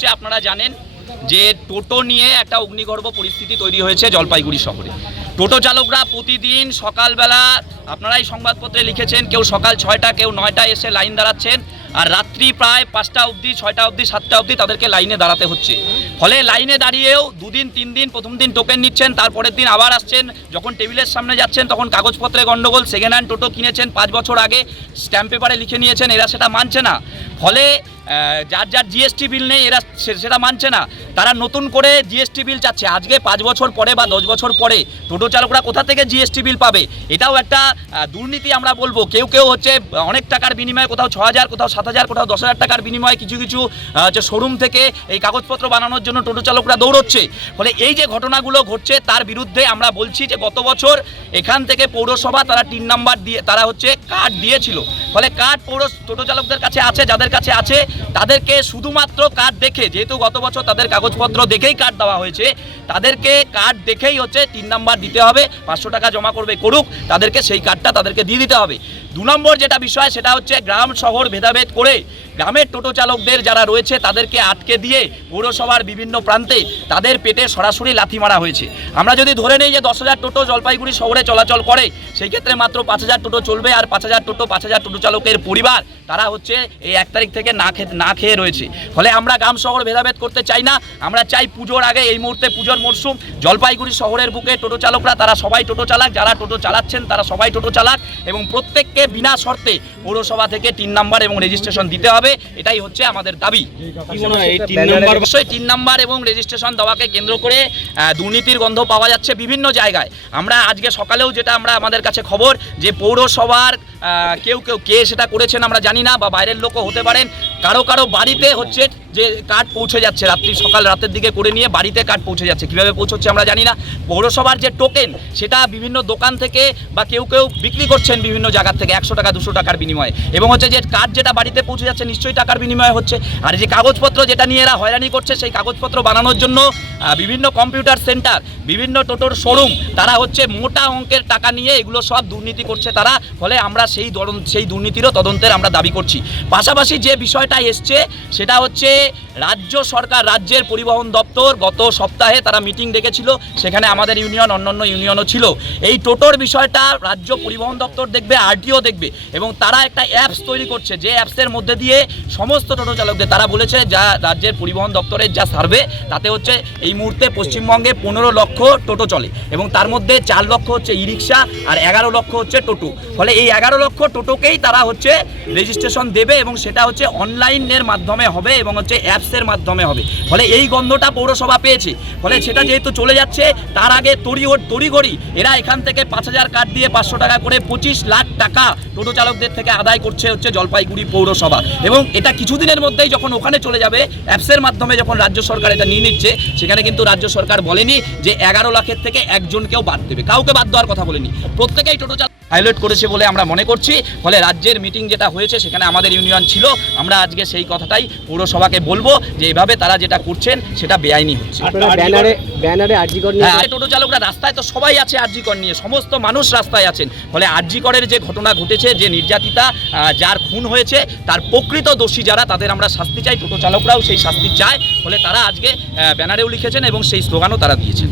হচ্ছে, আপনারা জানেন যে টোটো নিয়ে একটা অগ্নিগর্ভ পরিস্থিতি তৈরি হয়েছে জলপাইগুড়ি শহরে। টোটো চালকরা প্রতিদিন সকালবেলা, আপনারাই সংবাদপত্রে লিখেছেন, কেউ সকাল ছয়টা, কেউ নয়টা এসে লাইন দাঁড়াচ্ছেন, আর রাত্রি প্রায় পাঁচটা অবধি, ছয়টা অবধি, সাতটা অবধি তাদেরকে লাইনে দাঁড়াতে হচ্ছে। ফলে লাইনে দাঁড়িয়েও দুদিন, তিন দিন, প্রথম দিন টোকেন নিচ্ছেন, তারপরের দিন আবার আসছেন, যখন টেবিলের সামনে যাচ্ছেন, তখন কাগজপত্রে গন্ডগোল, সেকেন্ড হ্যান্ড টোটো কিনেছেন পাঁচ বছর আগে, স্ট্যাম্প পেপারে লিখে নিয়েছেন, এরা সেটা মানছে না। ফলে যার যার জিএসটি বিল নেই, এরা সেটা মানছে না। তারা নতুন করে জিএসটি বিল চাচ্ছে। আজকে পাঁচ বছর পরে বা দশ বছর পরে টোটো চালকরা কোথা থেকে জিএসটি বিল পাবে? এটাও একটা দুর্নীতি আমরা বলব। কেউ কেউ হচ্ছে অনেক টাকার বিনিময়ে কোথাও ছ হাজার, কোথাও সাত হাজার, কোথাও দশ হাজার টাকার বিনিময়ে কিছু কিছু হচ্ছে শোরুম থেকে এই কাগজপত্র বানানোর জন্য টোটো চালকরা দৌড়চ্ছে। ফলে এই যে ঘটনাগুলো ঘটছে, তার বিরুদ্ধে আমরা বলছি যে গত বছর এখান থেকে পৌরসভা তারা তিন নাম্বার দিয়ে, তারা হচ্ছে কার্ড দিয়েছিল। ফলে কার্ড পৌর টোটো চালকদের কাছে আছে, যাদের কাছে আছে, তাদেরকে শুধুমাত্র কার্ড দেখে, যেহেতু গত বছর তাদের কাগজপত্র দেখেই কার্ড দেওয়া হয়েছে, তাদেরকে কার্ড দেখেই হচ্ছে তিন নাম্বার দিতে হবে, পাঁচশো টাকা জমা করবে করুক, তাদেরকে সেই কার্ডটা তাদেরকে দিয়ে দিতে হবে। দু নম্বর যেটা বিষয়, সেটা হচ্ছে গ্রাম, শহর ভেদাভেদ করে গ্রামের টোটো চালকদের যারা রয়েছে, তাদেরকে আটকে দিয়ে পৌরসভার বিভিন্ন প্রান্তে তাদের পেটে সরাসরি লাথি মারা হয়েছে। আমরা যদি ধরে নেই যে দশ হাজার টোটো জলপাইগুড়ি শহরে চলাচল করে, সেই ক্ষেত্রে মাত্র পাঁচ হাজার টোটো চলবে, আর পাঁচ হাজার টোটো, পাঁচ হাজার টোটো চালকের পরিবার তারা হচ্ছে এই এক তারিখ থেকে না খেয়ে না খেয়ে রয়েছে। ফলে আমরা গ্রাম শহর ভেদাভেদ করতে চাই না আমরা চাই পুজোর আগে এই মুহূর্তে পুজোর মরশুম। জলপাইগুড়ি শহরের বুকে টোটো চালকরা তারা সবাই টোটো চালাক যারা টোটো চালাচ্ছেন তারা সবাই টোটো চালাক এবং প্রত্যেককে বিনা শর্তে পৌরসভা থেকে তিন নাম্বার এবং রেজিস্ট্রেশন দিতে হবে এটাই হচ্ছে আমাদের দাবি। কি এই তিন নম্বর অবশ্যই তিন নাম্বার এবং রেজিস্ট্রেশন দেওয়াকে কেন্দ্র করে দুর্নীতির গন্ধ পাওয়া যাচ্ছে বিভিন্ন জায়গায়। আমরা আজকে সকালেও যেটা আমরা আমাদের কাছে খবর যে পৌরসভার কেউ কেউ কে সেটা করেছেন আমরা জানি না বা বাইরের লোকও হতে পারেন। কারও কারও বাড়িতে হচ্ছে যে কার্ড পৌঁছে যাচ্ছে রাত্রি সকাল রাতের দিকে করে নিয়ে বাড়িতে কার্ড পৌঁছে যাচ্ছে। কীভাবে পৌঁছচ্ছে আমরা জানি না। পৌরসভার যে টোকেন সেটা বিভিন্ন দোকান থেকে বা কেউ কেউ বিক্রি করছেন বিভিন্ন জায়গার থেকে, একশো টাকা, দুশো টাকার বিনিময়ে। এবং হচ্ছে যে কার্ড যেটা বাড়িতে পৌঁছে যাচ্ছে, নিশ্চয়ই টাকার বিনিময়ে হচ্ছে। আর যে কাগজপত্র যেটা নিয়ে এরা হয়রানি করছে, সেই কাগজপত্র বানানোর জন্য বিভিন্ন কম্পিউটার সেন্টার বিভিন্ন টোটোর শোরুম তারা হচ্ছে মোটা অঙ্কের টাকা নিয়ে এগুলো সব দুর্নীতি করছে তারা। ফলে আমরা সেই সেই দুর্নীতিরও তদন্তের আমরা দাবি করছি। পাশাপাশি যে বিষয়টা এসছে, সেটা হচ্ছে que রাজ্য সরকার, রাজ্যের পরিবহন দপ্তর গত সপ্তাহে তারা মিটিং ডেকেছিল। সেখানে আমাদের ইউনিয়ন, অন্যান্য ইউনিয়নও ছিল। এই টোটোর বিষয়টা রাজ্য পরিবহন দপ্তর দেখবে, আরটিও দেখবে এবং তারা একটা অ্যাপস তৈরি করছে। যে অ্যাপসের মধ্যে দিয়ে সমস্ত টোটো চালকদের, তারা বলেছে যা রাজ্যের পরিবহন দপ্তরের যা সার্ভে, তাতে হচ্ছে এই মুহূর্তে পশ্চিমবঙ্গে পনেরো লক্ষ টোটো চলে এবং তার মধ্যে চার লক্ষ হচ্ছে ই রিক্সা আর এগারো লক্ষ হচ্ছে টোটো। ফলে এই এগারো লক্ষ টোটোকেই তারা হচ্ছে রেজিস্ট্রেশন দেবে এবং সেটা হচ্ছে অনলাইনের মাধ্যমে হবে এবং হচ্ছে অ্যাপসের মাধ্যমে হবে। ফলে এই গন্ধটা পৌরসভা পেয়েছে। ফলে সেটা যেহেতু চলে যাচ্ছে, তার আগে তড়ি তড়িঘড়ি, এরা এখান থেকে পাঁচ হাজার কার্ড দিয়ে পাঁচশো টাকা করে পঁচিশ লাখ টাকা টোটো চালকদের থেকে আদায় করছে হচ্ছে জলপাইগুড়ি পৌরসভা। এবং এটা কিছুদিনের মধ্যেই যখন ওখানে চলে যাবে অ্যাপসের মাধ্যমে যখন রাজ্য সরকার এটা নিয়ে নিচ্ছে, সেখানে কিন্তু রাজ্য সরকার বলেনি যে এগারো লাখের থেকে একজনকেও বাদ দেবে। কাউকে বাদ দেওয়ার কথা বলেনি। প্রত্যেকেই টোটো হাইলাইট করেছে বলে আমরা মনে করছি। ফলে রাজ্যের মিটিং যেটা হয়েছে সেখানে আমাদের ইউনিয়ন ছিল। আমরা আজকে সেই কথাটাই পৌরসভাকে বলব যে এইভাবে তারা যেটা করছেন সেটা বেআইনি হচ্ছে। হ্যাঁ টোটো চালকরা রাস্তায় তো সবাই আছে আরজিকর নিয়ে। সমস্ত মানুষ রাস্তায় আছেন। ফলে আরজিকরের যে ঘটনা ঘটেছে যে নির্যাতিতা যার খুন হয়েছে তার প্রকৃত দোষী যারা তাদের আমরা শাস্তি চাই। টোটো চালকরাও সেই শাস্তি চায়। ফলে তারা আজকে ব্যানারেও লিখেছেন এবং সেই স্লোগানও তারা দিয়েছেন.